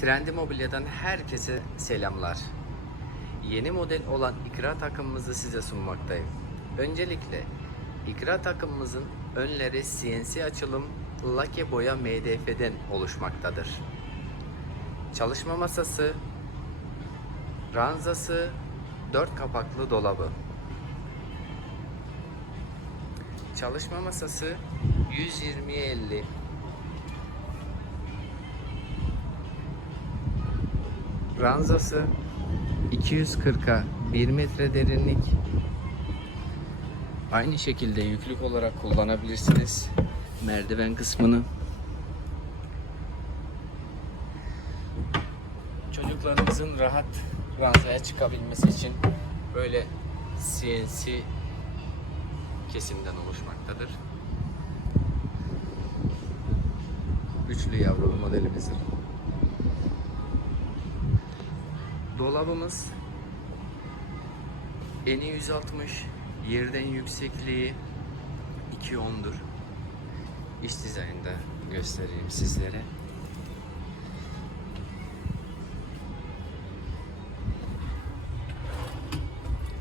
Trendi Mobilya'dan herkese selamlar. Yeni model olan ikra takımımızı size sunmaktayım. Öncelikle ikra takımımızın önleri CNC açılım lake boya MDF'den oluşmaktadır. Çalışma masası, ranzası, 4 kapaklı dolabı. Çalışma masası 120'ye 50 Ranzası 240'a 1 metre derinlik. Aynı şekilde yüklük olarak kullanabilirsiniz. Merdiven kısmını. Çocuklarınızın rahat ranzaya çıkabilmesi için böyle CNC kesimden oluşmaktadır. Üçlü yavrulu modelimizdir. Dolabımız eni 160, yerden yüksekliği 210'dur. İç dizaynını da göstereyim sizlere.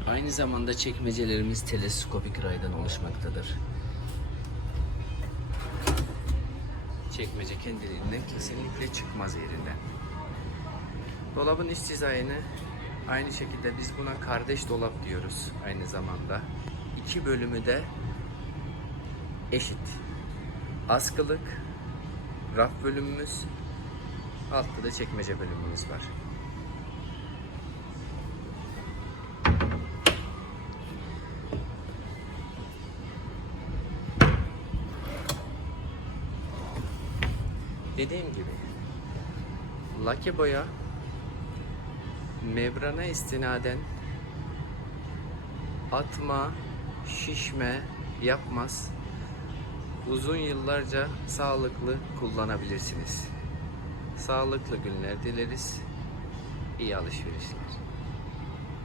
Aynı zamanda çekmecelerimiz teleskopik raydan oluşmaktadır. Çekmece kendiliğinden kesinlikle çıkmaz yerinden. Dolabın iç dizaynı aynı şekilde biz buna kardeş dolap diyoruz aynı zamanda. İki bölümü de eşit. Askılık, raf bölümümüz, altta da çekmece bölümümüz var. Dediğim gibi lake boya membrana istinaden atma, şişme yapmaz. Uzun yıllarca sağlıklı kullanabilirsiniz. Sağlıklı günler dileriz. İyi alışverişler.